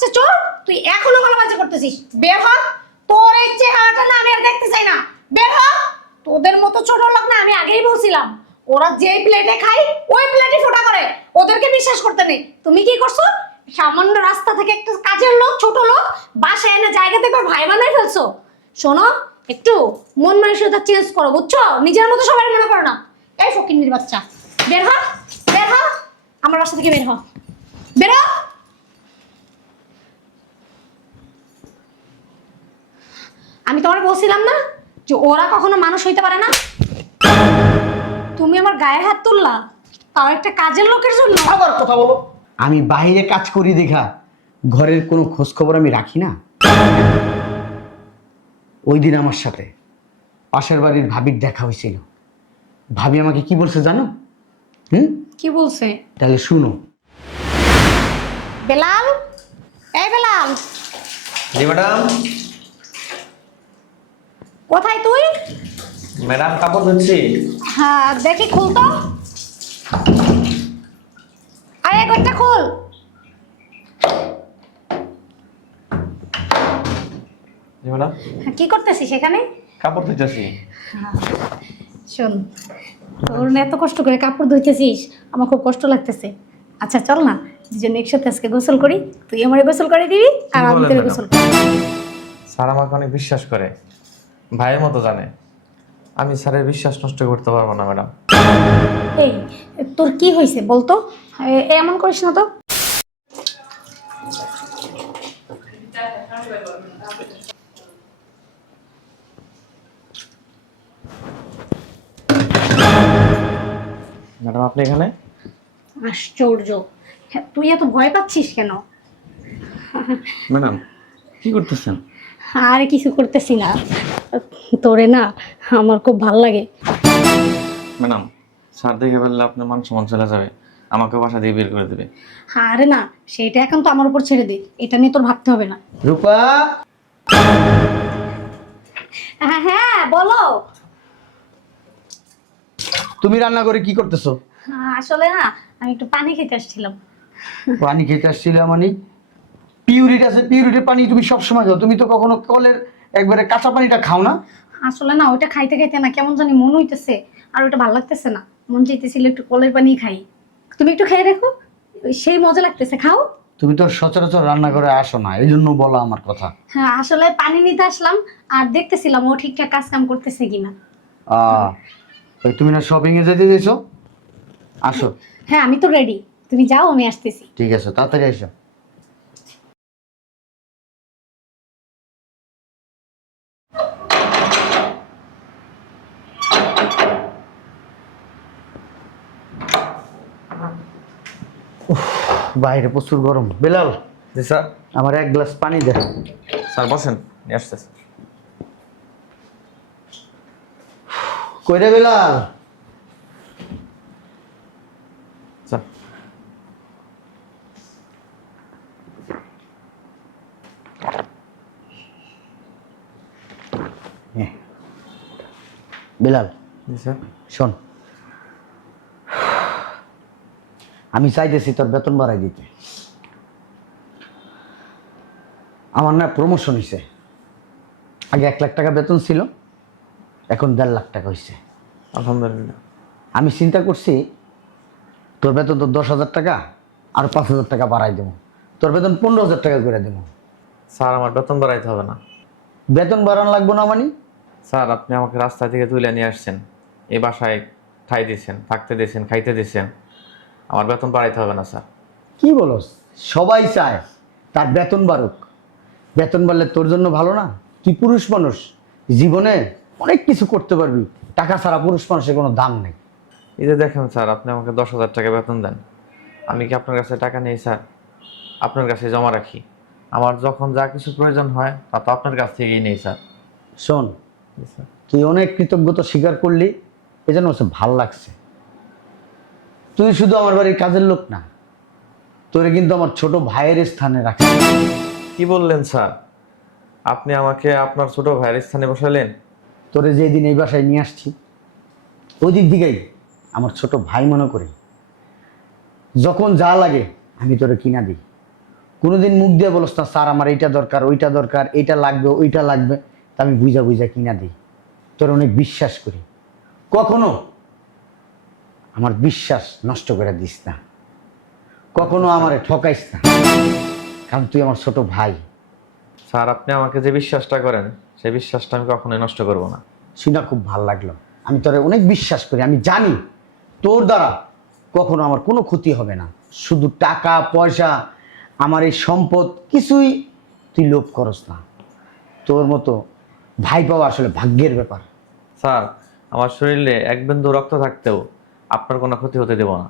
বাচ্চা চোর, তুই এখনো গলাবাজি করতেছিস। বের হ, তোর এই চেহারাটা না আমি আর দেখতে চাই না। বের হ। তোদের মতো ছোট লোক না আমি আগেই বলছিলাম, ওরা যে প্লেটে খায় ওই প্লেটে ফোঁটা করে, ওদেরকে বিশ্বাস করতে নেই। তুমি কি করছো? সামান্য রাস্তা থেকে একটা কাজের লোক, ছোট লোক বাসায় এনে জায়গা থেকে ওর ভাই বানাই ফেলছো। শোনো, একটু মন মানসিকতা চেঞ্জ করো, বুঝছো? নিজের মতো সবাই মনে করো না। এই ফকিন্নির বাচ্চা, বের হ, বের হ, আমার বাসা থেকে বের হ, বের হ। আমি তোমার বলছিলাম না যে ওরা কখনো মানুষ হইতে পারে না। তুমি আমার গায়ে হাত তুললা, তাও একটা কাজের লোকের জন্য। আবার কথা বলো। আমি বাইরে কাজ করি দেখা ঘরের কোনো খোঁজ খবর আমি রাখি না। ওই দিন আমার সাথে পাশের বাড়ির ভাবির দেখা হয়েছিল। ভাবি আমাকে কি বলছে জানো? কি বলছে? তাহলে শুনো। বেলাল, এই বেলাল। জি ম্যাডাম। কোথায় তুই? ম্যাডাম কাপড় ধুচ্ছি। হ্যাঁ দেখি, খুল তো। আরে ঘরটা খুল। জি ম্যাডাম। কি করতেছিস সেখানে? কাপড় ধুইতেছি। শোন, তোর না এত কষ্ট করে কাপড় ধুইতেছিস, আমার খুব কষ্ট লাগতেছে। আচ্ছা চল না দুজন একসাথে আজকে গোসল করি, তুই আমারে গোসল করে দিবি আর আমি তোরে গোসল করব। স্যার আমাকে অনেক বিশ্বাস করে, ভাইয়ের মতো জানে। আমি স্যারের বিশ্বাস নষ্ট করতে পারবো না ম্যাডাম। এই তোর কি হয়েছে বলতো? এমন করিস না তো। ম্যাডাম আপনি এখানে? আশ্চর্য, হ্যাঁ, তুই এত ভয় পাচ্ছিস কেন? ম্যাডাম কি করতেছেন? আরে কিছু করতেছি না, তোরে না আমার খুব ভাল লাগে। ম্যাডাম স্যার দেখে ফেললে আপনার মান সম্মান চলে যাবে, আমাকে বাসা দিয়ে বের করে দেবে। আরে না, সেটা এখন তো আমার উপর ছেড়ে দে, এটা নিয়ে তোর ভাবতে হবে না। রূপা, হ্যাঁ হ্যাঁ বলো। তুমি রান্না করে কি করতেছো? আসলে না আমি একটু পানি খেতে আসছিলাম। পানি খেতে আসছিল মানে? পিউরিট আছে, পিউরিটের পানি তুমি সবসময় খাও, তুমি তো কখনো কলের একবারে কাঁচা পানিটা খাও না। আসলে না ওইটা খাইতে খাইতে না কেমন জানি মন হইতেছে, আর ওইটা ভালো লাগতেছে না, মন চাইতেছিল একটু কলের পানি খাই। তুমি একটু খেয়ে দেখো, সেই মজা লাগতেছে, খাও। তুমি তো সচরাচর রান্না করে আসো না, এই জন্য বলা আমার কথা। হ্যাঁ আসলে পানি নিতে আসলাম আর দেখতেছিলাম ও ঠিকঠাক কাজ কাম করতেছে কিনা। ওই তুমি না শপিং এ যেতে দিয়েছো? আসো। হ্যাঁ আমি তো রেডি, তুমি যাও আমি আসতেছি। ঠিক আছে, তাড়াতাড়ি এসো। বাইরে প্রচুর গরম। বেলাল, জি স্যার। আমার এক গ্লাস পানি দে। স্যার বসেন, নিয়ে আসতেছি। কইরে বেলাল? স্যার বেলাল জি স্যার। শোন, আমি চাইতেছি তোর বেতন বাড়াই দিতে। আমার না প্রমোশন হয়েছে, আগে 1 লাখ টাকা বেতন ছিল, এখন 1.5 লাখ টাকা হয়েছে। আলহামদুলিল্লাহ। আমি চিন্তা করছি তোর বেতন তো 10,000 টাকা, আর 5,000 টাকা বাড়াই দেবো, তোর বেতন 15,000 টাকা করে দেবো। স্যার আমার বেতন বাড়াইতে হবে না। বেতন বাড়ানো লাগবো না মানে? স্যার আপনি আমাকে রাস্তা থেকে তুলে নিয়ে আসছেন, এই বাসায় ঠাই দিয়েছেন, থাকতে দিয়েছেন, খাইতে দিয়েছেন, আমার বেতন বাড়াইতে হবে না স্যার। কি বলস? সবাই চায় তার বেতন বাড়ুক, বেতন বাড়লে তোর জন্য ভালো না? তুই পুরুষ মানুষ, জীবনে অনেক কিছু করতে পারবি, টাকা ছাড়া পুরুষ মানুষের কোনো দাম নেই। এই যে দেখেন স্যার, আপনি আমাকে 10,000 টাকা বেতন দেন, আমি কি আপনার কাছে টাকা নেই স্যার? আপনার কাছে জমা রাখি, আমার যখন যা কিছু প্রয়োজন হয় তা তো আপনার কাছ থেকেই নেই স্যার। শোন, জি স্যার। তুই অনেক কৃতজ্ঞতা স্বীকার করলি, এই জন্য হচ্ছে ভাল লাগছে। তুই শুধু আমার বাড়ির কাজের লোক না, তোরে কিন্তু আমার ছোট ভাইয়ের স্থানে রাখছি। কি বললেন স্যার? আপনি আমাকে আপনার ছোট ভাইয়ের স্থানে বসালেন? তোরে যেদিন এই বাসায় নিয়ে আসছি, ওই দিক দিকেই আমার ছোট ভাই মনে করি, যখন যা লাগে আমি তোরে কিনা দিই, কোনোদিন মুখ দিয়ে বলস না স্যার আমার এইটা দরকার ওইটা দরকার, এইটা লাগবে ওইটা লাগবে, তা আমি বুঝা বুঝা কিনা দিই। তোর অনেক বিশ্বাস করি, কখনো আমার বিশ্বাস নষ্ট করে দিস না, কখনো আমারে ঠকাইস না, কারণ তুই আমার ছোট ভাই। স্যার আপনি আমাকে যে বিশ্বাসটা করেন সেই বিশ্বাসটা আমি কখনোই নষ্ট করব না। শুনে খুব ভালো লাগলো। আমি তোরে অনেক বিশ্বাস করি, আমি জানি তোর দ্বারা কখনো আমার কোনো ক্ষতি হবে না। শুধু টাকা পয়সা, আমার এই সম্পদ কিছুই তুই লোভ করস না। তোর মতো ভাই পাওয়া আসলে ভাগ্যের ব্যাপার। স্যার আমার শরীরে এক বিন্দু রক্ত থাকতেও আপনার কোনো ক্ষতি হতে দেব না।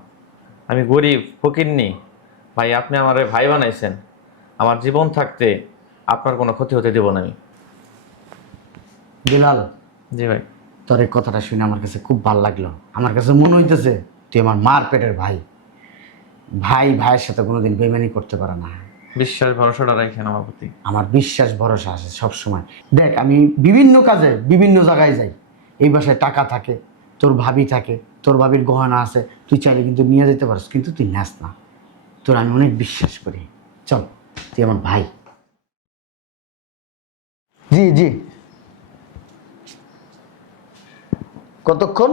আমি গরিব ফকিন্নি, ভাই আপনি আমারে ভাই বানাইছেন, আমার জীবন থাকতে আপনার কোনো ক্ষতি হতে দেব না আমি। বিলাল, জি ভাই। তোর এই কথাটা শুনে আমার কাছে খুব ভালো লাগলো। আমার কাছে মনে হইতেছে তুই আমার মার পেটের ভাই। ভাই ভাইয়ের সাথে কোনোদিন বেইমানি করতে পারে না। বিশ্বাস ভরসাটা রাখেন আমার প্রতি। আমার বিশ্বাস ভরসা আছে সবসময়। দেখ আমি বিভিন্ন কাজে বিভিন্ন জায়গায় যাই, এই বাসায় টাকা থাকে, তোর ভাবি থাকে, তোর ভাবির গহনা আছে, তুই চাইলে কিন্তু নিয়ে যেতে পারিস, কিন্তু তুই নেস না। তোর আমি অনেক বিশ্বাস করি। চল, তুই আমার ভাই। জি জি, কতক্ষণ?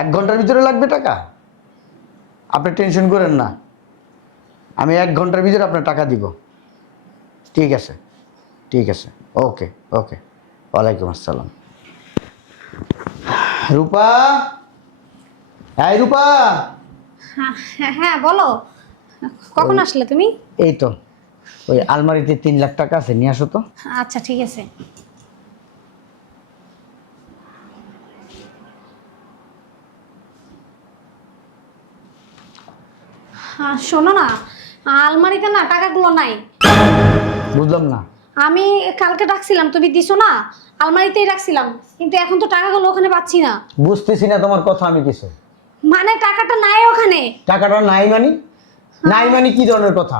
1 ঘন্টার ভিতরে লাগবে টাকা? আপনি টেনশন করেন না, আমি 1 ঘন্টার ভিতরে আপনার টাকা দিব। ঠিক আছে ঠিক আছে, ওকে ওকে, ওয়ালাইকুম আসসালাম। রূপা, এই রূপা। হ্যাঁ হ্যাঁ হ্যাঁ, বলো কখন আসলে তুমি? এই তো ওই আলমারিতে 3 লাখ টাকা আছে, নিয়ে আসো তো। আচ্ছা ঠিক আছে। হ্যাঁ শোনো না, আলমারিতে না টাকাগুলো নাই। বুঝলাম না। আমি কালকে রাখছিলাম, তুমি দিছো না, আলমারিতেই রাখছিলাম, কিন্তু এখন তো টাকাগুলো ওখানে পাচ্ছি না। বুঝতেছি না তোমার কথা আমি কিছু। মানে টাকাটা নাই ওখানে। টাকাটা নাই মানে? নাই মানে কি ধরনের কথা?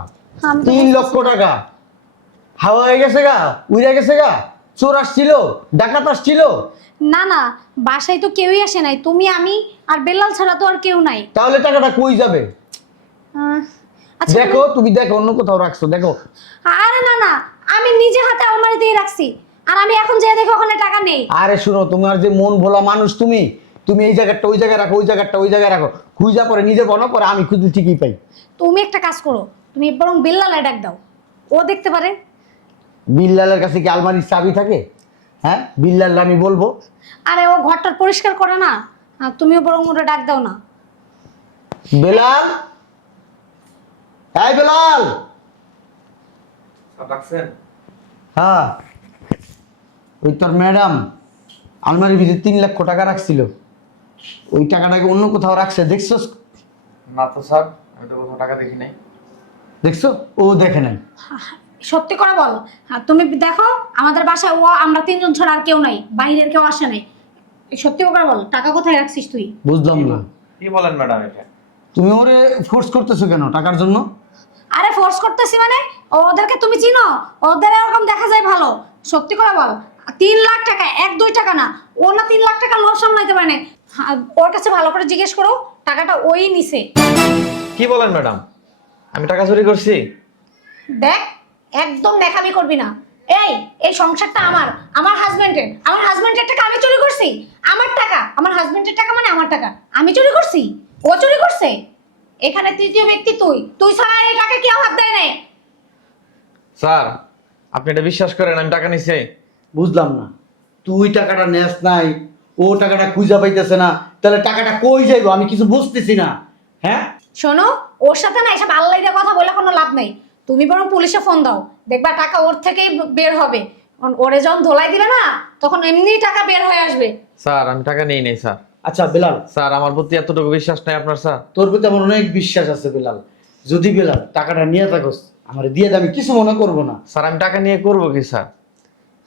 আমি তো 3 লক্ষ টাকা হাওয়া হয়ে গেছে গা, উড়ে গেছে গা। চোর আসছিল, ডাকাত আসছিল? না না, বাসায় তো কেউই আসে নাই, তুমি আমি আর বেলাল ছাড়া তো আর কেউ নাই। তাহলে টাকাটা কই যাবে? আচ্ছা দেখো, তুমি দেখো অন্য কোথাও রাখছো, দেখো। আরে না না, আমি নিজে হাতে আলমারিতেই রাখছি, আর আমি এখন যে দেখো ওখানে টাকা নেই। আরে শুনো, তোমার যে মন ভোলা মানুষ, তুমি তুমি এই জায়গাটা ওই জায়গায় রাখো, ওই জায়গাটা ওই জায়গায় রাখো, খুঁজা পরে নিজে বনো, পরে আমি খুঁজে ঠিকই পাই। তুমি একটা কাজ করো, তুমি বরং বেল্লালে ডাক দাও, ও দেখতে পারে। বিল্লালের কাছে কি আলমারির চাবি থাকে? হ্যাঁ, বিল্লাল আমি বলবো। আরে ও ঘরটা পরিষ্কার করে না, তুমিও বরং ওটা ডাক দাও না। বেলাল, এই বেলাল। ডাকছেন? হ্যাঁ, ওই তোর ম্যাডাম আলমারির ভিতরে 3 লক্ষ টাকা রাখছিল, ওই টাকাটাকে অন্য কোথাও রাখছে, দেখছো? না তো স্যার, আমি তো কোথাও টাকা দেখি নাই। দেখছো? ও দেখে নাই। সত্যি করে বল, তুমি দেখো আমাদের বাসায় ও আমরা 3 জন ছাড়া আর কেউ নাই, বাইরের কেউ আসে নাই। সত্যি করে বল, টাকা কোথায় রাখছিস তুই? বুঝলাম না। কি বলেন ম্যাডাম এটা? তুমি ওরে ফোর্স করতেছো কেন টাকার জন্য? আরে ফোর্স করতেছি মানে, ওদেরকে তুমি চিনো? ওদের এরকম দেখা যায় ভালো। সত্যি করে বল, 3 লাখ টাকা, 1-2 টাকা না, ও না 3 লাখ টাকা লোভ সামলাইতে পারে না। ওর কাছে ভালো করে জিজ্ঞেস করো, টাকাটা ওই নিছে। কি বলেন ম্যাডাম, আমি টাকা চুরি করছি? দেখ, একদম দেখাবি করবি না। এই সংসারটা আমার, আমার হাজবেন্ডের টাকা আমি চুরি করছি? আমার টাকা, আমার হাজবেন্ডের টাকা মানে আমার টাকা, আমি চুরি করছি? ও চুরি করছে? এখানে তৃতীয় ব্যক্তি তুই ছাড়া এই টাকা কেউ হাত দেয় না। স্যার আপনি এটা বিশ্বাস করেন আমি টাকা নিছি? বুঝলাম না, তুই টাকাটা নেস নাই, ও টাকাটা খুঁজা পাইতেছে না, তাহলে টাকাটা কই যাইবো আমি কিছু বুঝতেছি না। হ্যাঁ শোনো, ওর সাথে না এসব আল্লাহ দিয়ে কথা বলে কোনো লাভ নেই। তুমি বরং পুলিশে ফোন দাও, দেখবা টাকা ওর থেকেই বের হবে। ওরে যখন ধোলাই দিবে না, তখন এমনি টাকা বের হয়ে আসবে। স্যার আমি টাকা নিই নাই স্যার। আচ্ছা বেলাল, স্যার আমার প্রতি এতটুকু বিশ্বাস নাই আপনার স্যার? তোর প্রতি আমার অনেক বিশ্বাস আছে বেলাল। যদি বেলাল টাকাটা নিয়ে থাকোস, আমার দিয়ে দে, আমি কিছু মনে করবো না। স্যার আমি টাকা নিয়ে করবো কি স্যার?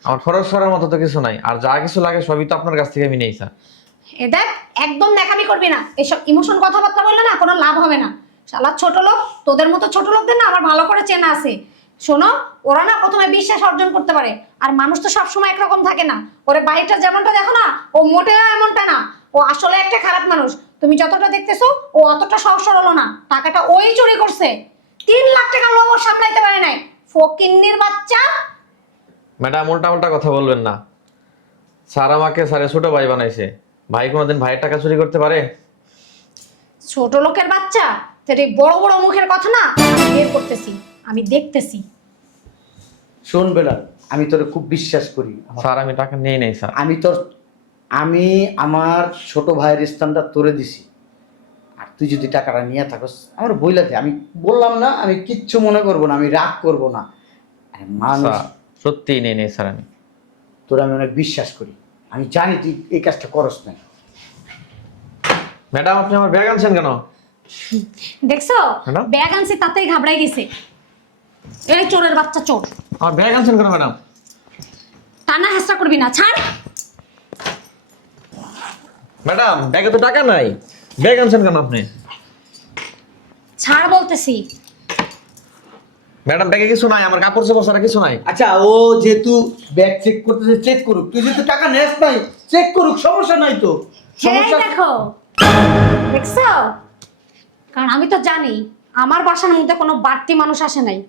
আমার খরচ করার মতো তো কিছু নাই, আর যা কিছু লাগে সবই তো আপনার কাছ থেকে আমি নেই স্যার। দেখ, একদম দেখামি করবি না, এসব ইমোশন কথাবার্তা বললে না কোনো লাভ হবে না। শালা ছোট লোক, তোদের মতো ছোট লোকদের না আমার ভালো করে চেনা আছে। শোনো, ওরা না প্রথমে বিশ্বাস অর্জন করতে পারে, আর মানুষ তো সবসময় একরকম থাকে না। ওরে বাড়িটা যেমনটা দেখো না, ও মোটেও এমনটা না, ও আসলে একটা খারাপ মানুষ। তুমি যতটা দেখতেছো ও অতটা সহজ সরল না, টাকাটা ওই চুরি করছে। 3 লাখ টাকা লোভ ও সামলাইতে পারে নাই। ফকিন্নির বাচ্চা। ম্যাডাম উল্টা উল্টা কথা বলবেন না। স্যার আমাকে স্যারের ছোট ভাই বানাইছে। ভাই কোনোদিন ভাইয়ের টাকা চুরি করতে পারে? ছোট লোকের বাচ্চা, তোর এই বড় বড় মুখের কথা না আমি বের করতেছি, আমি দেখতেছি। শোন বেলাল, আমি তোর খুব বিশ্বাস করি। স্যার আমি টাকা নিয়ে নেই স্যার। আমি আমার ছোট ভাইয়ের স্থানটা তোরে দিছি, আর তুই যদি টাকাটা নিয়ে থাকস আমার বইলাতে, আমি বললাম না আমি কিচ্ছু মনে করব না, আমি রাগ করব না। আরে মানুষ, স্যার সত্যিই নিয়ে নেই স্যার আমি। তোর আমি অনেক বিশ্বাস করি, আমি জানি তুই এই কাজটা করস না। ম্যাডাম আপনি আমার ব্যাগ আনছেন কেন? দেখছো ম্যাডাম? ব্যাগ আনছে তাতেই ঘাবড়াই গেছে। এই চোরের বাচ্চা চোর। আমার ব্যাগ আনছেন কেন ম্যাডাম? টানা হেসরা করবি না, ছাড়। ম্যাডাম ব্যাগে তো টাকা নাই, ব্যাগ আনছেন কেন আপনি? ছাড় বলতেছি। ম্যাডাম ব্যাগে কিছু নাই, আমার কাপড় চোপড় ছাড়া কিছু নাই। আচ্ছা, ও যেহেতু ব্যাগ চেক করতেছে চেক করুক, তুই যেহেতু টাকা নেস নাই চেক করুক, সমস্যা নাই তো। হ্যাঁ দেখো, দেখছো, কারণ আমি তো জানি আমার বাসার মধ্যে কোনো বাড়তি মানুষ আসে নাই,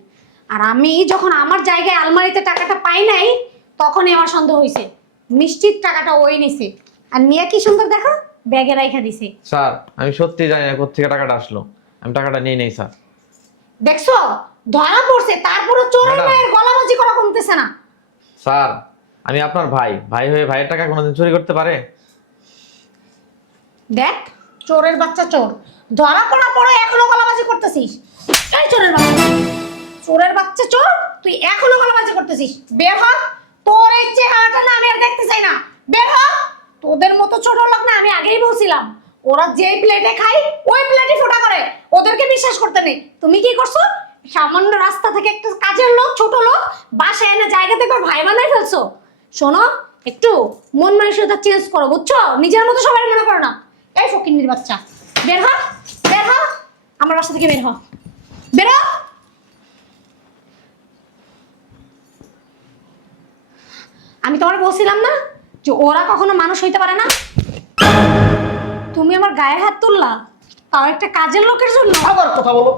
আর আমি যখন আমার জায়গায় আলমারিতে টাকাটা পাই নাই তখনই আমার সন্দেহ হয়েছে নিশ্চিত টাকাটা ওই নিছে, আর নিয়ে কি সুন্দর দেখো ব্যাগে রাইখা দিছে। স্যার আমি সত্যি জানি না কোত্থেকে টাকাটা আসলো, আমি টাকাটা নিয়ে নেই স্যার। দেখছো ধরা পড়ছে, তারপরও চোরের ম্যাডাম। মায়ের গলাবাজি করা কমতেছে না। স্যার আমি আপনার ভাই, ভাই হয়ে ভাইয়ের টাকা কোনোদিন চুরি করতে পারে? দেখ চোরের বাচ্চা চোর, ধরা পড়া পড়ে এখনো গলাবাজি করতেছিস। এই চোরের বাচ্চা, চোরের বাচ্চা চোর, তুই এখনো গলাবাজি করতেছিস। বের হ, তোর এই চেহারাটা না আমি আর দেখতে চাই না। বের হ, তোদের মতো ছোট লোক না আমি আগেই বলছিলাম, ওরা যেই প্লেটে খায় ওই প্লেটে ফোঁটা করে, ওদেরকে বিশ্বাস করতে নেই। তুমি কি করছো? সামান্য রাস্তা থেকে একটা কাজের লোক, ছোট লোক বাসায় এনে জায়গা থেকে ওর ভাই বানাই ফেলছো। শোনো, একটু মন মানসিকতা চেঞ্জ করো, বুঝছো? নিজের মতো সবাই মনে করো না। এই ফকিন্নির বাচ্চা, বের হ, বের হ, আমার বাসা থেকে বের হ, বের হ। আমি তোমার বলছিলাম না যে ওরা কখনো মানুষ হইতে পারে না। তুমি আমার গায়ে হাত তুললা, তাও একটা কাজের লোকের জন্য। আবার কথা বলো,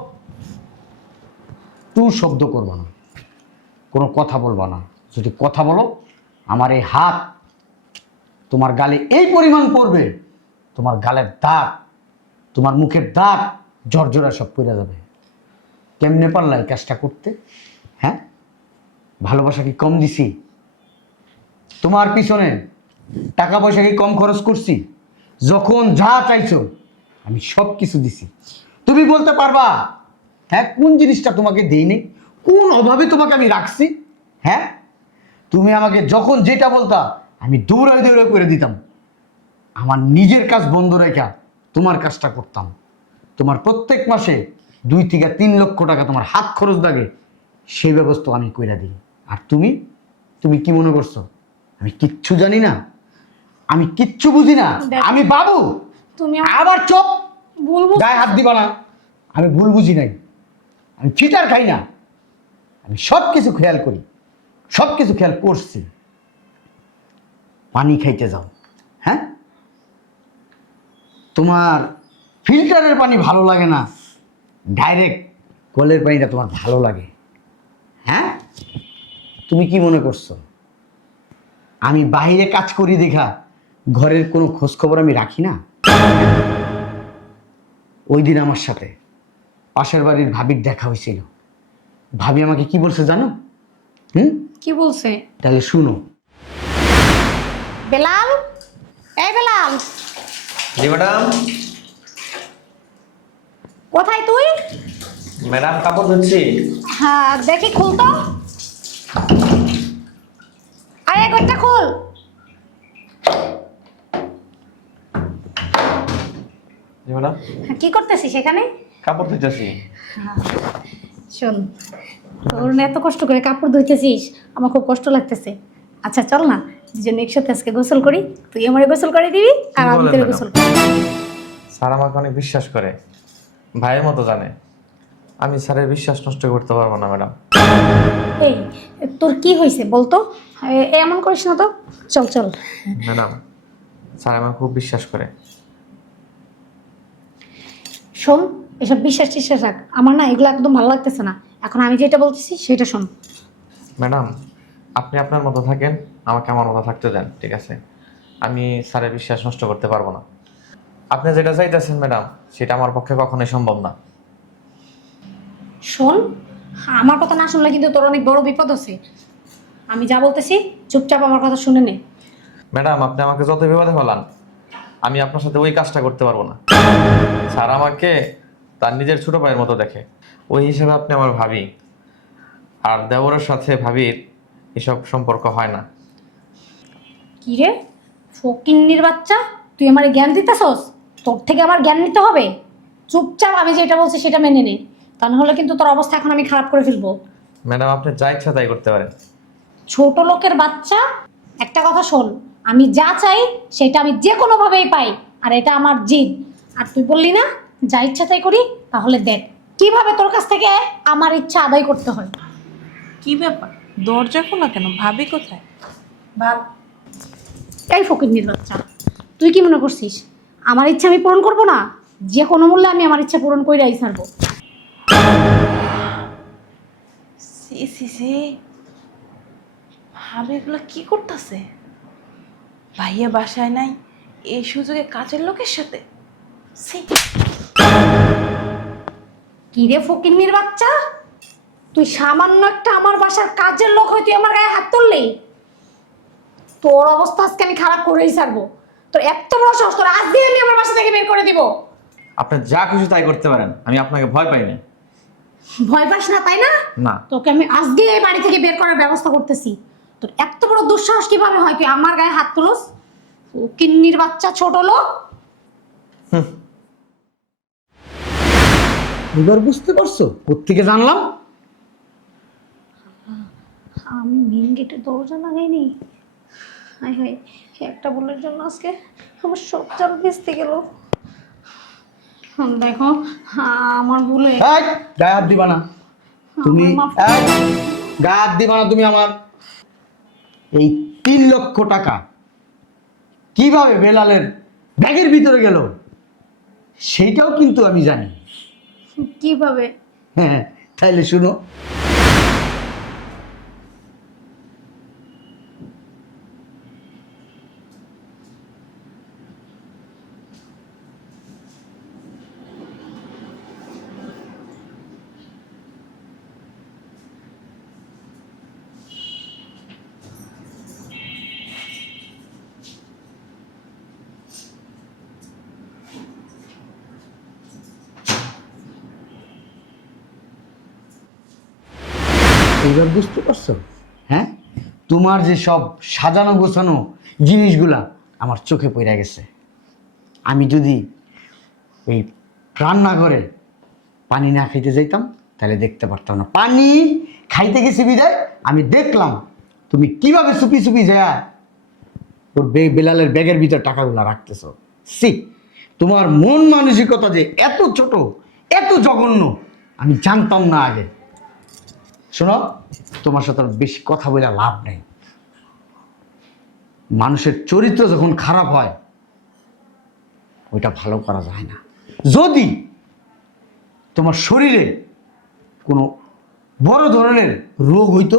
তুই শব্দ করবা না, কোনো কথা বলবা না। যদি কথা বলো আমার এই হাত তোমার গালে এই পরিমাণ পড়বে, তোমার গালের দাগ, তোমার মুখের দাগ জর্জরা সব পড়ে যাবে। কেমনে পারলা এই কাজটা করতে? হ্যাঁ, ভালোবাসা কি কম দিছি তোমার পিছনে? টাকা পয়সা কি কম খরচ করছি? যখন যা চাইছো আমি সব কিছু দিছি। তুমি বলতে পারবা হ্যাঁ কোন জিনিসটা তোমাকে দেইনি, কোন অভাবে তোমাকে আমি রাখছি? হ্যাঁ, তুমি আমাকে যখন যেটা বলতা আমি দৌড়ায় দৌড়ায় করে দিতাম। আমার নিজের কাজ বন্ধ রেখা তোমার কাজটা করতাম। তোমার প্রত্যেক মাসে 2 থেকে 3 লক্ষ টাকা তোমার হাত খরচ লাগে, সেই ব্যবস্থা আমি কইরা দিই। আর তুমি তুমি কি মনে করছো আমি কিচ্ছু জানি না? আমি কিচ্ছু বুঝি না? দেখো। আমি বাবু? তুমি আবার চোখ বলবো গায়ে হাত দিবা না। আমি ভুল বুঝি নাই, আমি ফিটার খাই না, আমি সব কিছু খেয়াল করি, সব কিছু খেয়াল করছি। পানি খাইতে যাও, হ্যাঁ, তোমার ফিল্টারের পানি ভালো লাগে না, ডাইরেক্ট কলের পানিটা তোমার ভালো লাগে। হ্যাঁ, তুমি কি মনে করছো আমি বাইরে কাজ করি দেখা ঘরের কোনো খোঁজ খবর আমি রাখি না? ওই দিন আমার সাথে পাশের বাড়ির ভাবির দেখা হয়েছিল। ভাবি আমাকে কি বলছে জানো? কি বলছে? তাহলে শুনো। বেলাল, এই বেলাল, জি ম্যাডাম। কোথায় তুই? ম্যাডাম কাপড় ধুচ্ছি। হ্যাঁ দেখি খুল তো, আরে ঘরটা খুল। জি ম্যাডাম। কি করতেছিস সেখানে? কাপড় ধুইতেছি। শোন, তোর না এত কষ্ট করে কাপড় ধুইতেছিস, আমার খুব কষ্ট লাগতেছে। আচ্ছা চল না দুজন একসাথে আজকে গোসল করি, তুই আমারে গোসল করে দিবি আর কি আমি বলেন তোরে ম্যাডাম? গোসল করি। স্যার আমাকে অনেক বিশ্বাস করে, ভাইয়ের মতো জানে। আমি স্যারের বিশ্বাস নষ্ট করতে পারবো না ম্যাডাম। এই তোর কি হয়েছে বলতো? এমন করিস না তো, চল চল। ম্যাডাম স্যার আমাকে খুব বিশ্বাস করে। শোন, এসব বিশ্বাস রাখ, আমার না এগুলো একদম ভালো লাগতেছে না। এখন আমি যেটা বলতেছি সেটা শোন। ম্যাডাম, আপনি আপনার মতো থাকেন, আমাকে আমার মতো থাকতে দেন, ঠিক আছে? আমি স্যারের বিশ্বাস নষ্ট করতে পারবো না। আপনি যেটা চাইতেছেন ম্যাডাম, সেটা আমার পক্ষে কখনোই সম্ভব না। শোন, আমার কথা না শুনলে কিন্তু তোর অনেক বড় বিপদ আছে। আমি যা বলতেছি চুপচাপ আমার কথা শুনে নে। ম্যাডাম, আপনি আমাকে যত বিপদে ফেলান, আমি আপনার সাথে ওই কাজটা করতে পারবো না। স্যার আমাকে তার নিজের ছোট ভাইয়ের মতো দেখে, ওই হিসেবে আপনি আমার ভাবি। আর দেওরের সাথে ভাবির এসব সম্পর্ক হয় না। কি রে ফকিন্নির বাচ্চা, তুই আমার জ্ঞান দিতেছস? তোর থেকে আমার জ্ঞান নিতে হবে? চুপচাপ আমি যেটা বলছি সেটা মেনে নে, তা নাহলে কিন্তু তোর অবস্থা এখন আমি খারাপ করে ফেলবো। ম্যাডাম, আপনি যা ইচ্ছা তাই করতে পারেন। ছোট লোকের বাচ্চা, একটা কথা শোন, আমি যা চাই সেটা আমি যে কোনোভাবেই পাই, আর এটা আমার জিদ। আর তুই বললি না যা ইচ্ছা তাই করি, তাহলে দেখ কিভাবে তোর কাছ থেকে আমার ইচ্ছা আদায় করতে হয়। কি ব্যাপার, দরজা খোলা কেন? ভাবি কোথায়? ভাব, এই ফকিন্নির বাচ্চা, তুই কি মনে করছিস আমার ইচ্ছা আমি পূরণ করব না? যে কোনো মূল্যে আমি আমার ইচ্ছা পূরণ কইরাই ছাড়বো। সি সি সি, ভাবি এগুলো কি করতেছে? ভাইয়া বাসায় নাই, এই সুযোগে কাজের লোকের সাথে। ছি, কি রে ফকিন্নির বাচ্চা, তুই সামান্য একটা আমার বাসার কাজের লোক হয়ে তুই আমার গায়ে হাত তুললি? তোর অবস্থা আজকে আমি খারাপ করেই ছাড়বো। তোর এত বড় সাহস, তোর আজ দিয়ে আমি আমার বাসা থেকে বের করে দিব। আপনি যা খুশি তাই করতে পারেন, আমি আপনাকে ভয় পাই না। ভয় পাস না তাই না? না। তোকে আমি আজকে এই বাড়ি থেকে বের করার ব্যবস্থা করতেছি। তোর এত বড় দুঃসাহস কিভাবে হয় তুই আমার গায়ে হাত তুলস? ফকিন্নির বাচ্চা, ছোট লোক। এবার বুঝতে পারছো কোত্থেকে জানলাম? আমি মেন গেটে দরজা লাগাইনি। হাই হাই, একটা ভুলের জন্য আজকে আমার সব চাল ভেস্তে গেল। দেখো, আমার ভুলে এই, গায়ে হাত দিবা না তুমি। আমার মাফ এই, গায়ে হাত দিবা না তুমি আমার। এই 3 লক্ষ টাকা কিভাবে বেলালের ব্যাগের ভিতরে গেল সেইটাও কিন্তু আমি জানি। কিভাবে? হ্যাঁ, তাইলে শুনো। এবার বুঝতে পারছো? হ্যাঁ, তোমার যে সব সাজানো গোছানো জিনিসগুলা আমার চোখে পড়ে গেছে। আমি যদি ওই রান্নাঘরে পানি না খাইতে যাইতাম তাহলে দেখতে পারতাম না। পানি খাইতে গেছি বিদায় আমি দেখলাম তুমি কিভাবে চুপি চুপি যায় ওর বেলালের ব্যাগের ভিতর টাকাগুলা রাখতেছ। সি, তোমার মন মানসিকতা যে এত ছোট, এত জঘন্য আমি জানতাম না আগে। শোনো, তোমার সাথে আর বেশি কথা বলে লাভ নেই। মানুষের চরিত্র যখন খারাপ হয় ওইটা ভালো করা যায় না। যদি তোমার শরীরে কোনো বড় ধরনের রোগ হইতো,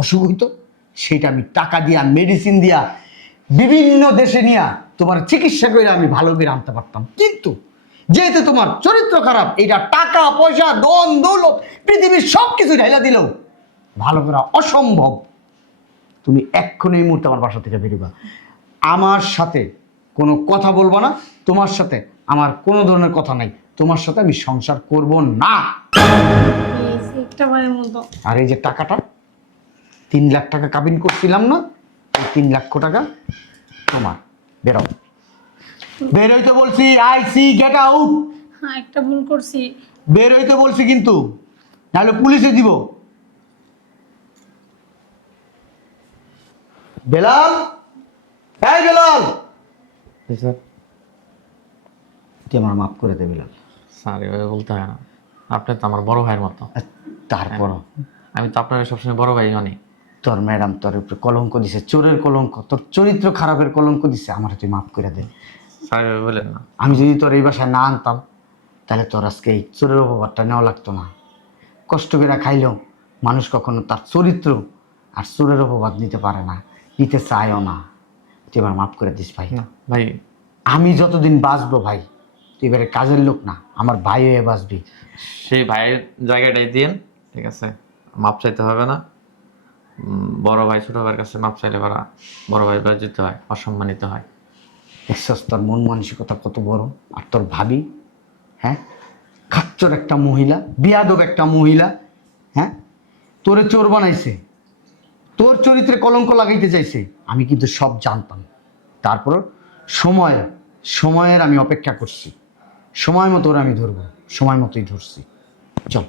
অসুখ হইতো, সেটা আমি টাকা দিয়া, মেডিসিন দিয়া, বিভিন্ন দেশে নিয়ে তোমার চিকিৎসা করে আমি ভালো করে আনতে পারতাম। কিন্তু যেহেতু তোমার চরিত্র খারাপ, এটা টাকা পয়সা ধন দৌলত পৃথিবীর সব কিছু ঢাইলা দিলেও ভালো করা অসম্ভব। তুমি এক্ষুনি এই মুহূর্তে আমার বাসা থেকে বেরোবা। আমার সাথে কোনো কথা বলবো না, তোমার সাথে আমার কোনো ধরনের কথা নাই। তোমার সাথে আমি সংসার করব না। প্লিজ একটা বারের মতো। আর এই যে টাকাটা 3 লাখ টাকা কাবিন করছিলাম না, এই 3 লক্ষ টাকা তোমার। বেরো, বেরোইতে বলছি। I see, get out. হ্যাঁ, একটা ভুল করছি। বেরোইতে বলছি কিন্তু, নাহলে পুলিশে দিব। বেলাল, এই বেলাল, স্যার, তুই আমার মাফ করে দে বেলাল। স্যার এভাবে বলতে হয় না, আপনি তো আমার বড় ভাইয়ের মতো। তারপরও আমি তো আপনার সবসময় বড় ভাই মানি। তোর ম্যাডাম তোর উপরে কলঙ্ক দিছে, চোরের কলঙ্ক, তোর চরিত্র খারাপের কলঙ্ক দিছে। আমার তুই মাফ করে দে। স্যার এভাবে বলেন না। আমি যদি তোর এই বাসায় না আনতাম তাহলে তোর আজকে এই চোরের অপবাদটা নেওয়া লাগতো না। কষ্ট করে খাইলেও মানুষ কখনো তার চরিত্র আর চোরের অপবাদ নিতে পারে না, নিতে চায়ও না। তুই এবার মাফ করে দিস ভাই। না ভাই, আমি যতদিন বাঁচবো ভাই, তুই এবারে কাজের লোক না, আমার ভাই হয়ে বাঁচবি। সেই ভাইয়ের জায়গাটাই দিন, ঠিক আছে? মাপ চাইতে হবে না। বড় ভাই ছোট ভাইয়ের কাছে মাপ চাইলে বড় ভাই লজ্জিত হয়, অসম্মানিত হয়। দেখছস তোর মন মানসিকতা কত বড়। আর তোর ভাবি, হ্যাঁ, খাচ্চর একটা মহিলা, বেয়াদব একটা মহিলা, হ্যাঁ, তোরে চোর বানাইছে, তোর চরিত্রে কলঙ্ক লাগাইতে চাইছে। আমি কিন্তু সব জানতাম, তারপর সময়ের আমি অপেক্ষা করছি। সময় মতো ওরা আমি ধরবো, সময় মতোই ধরছি। চল।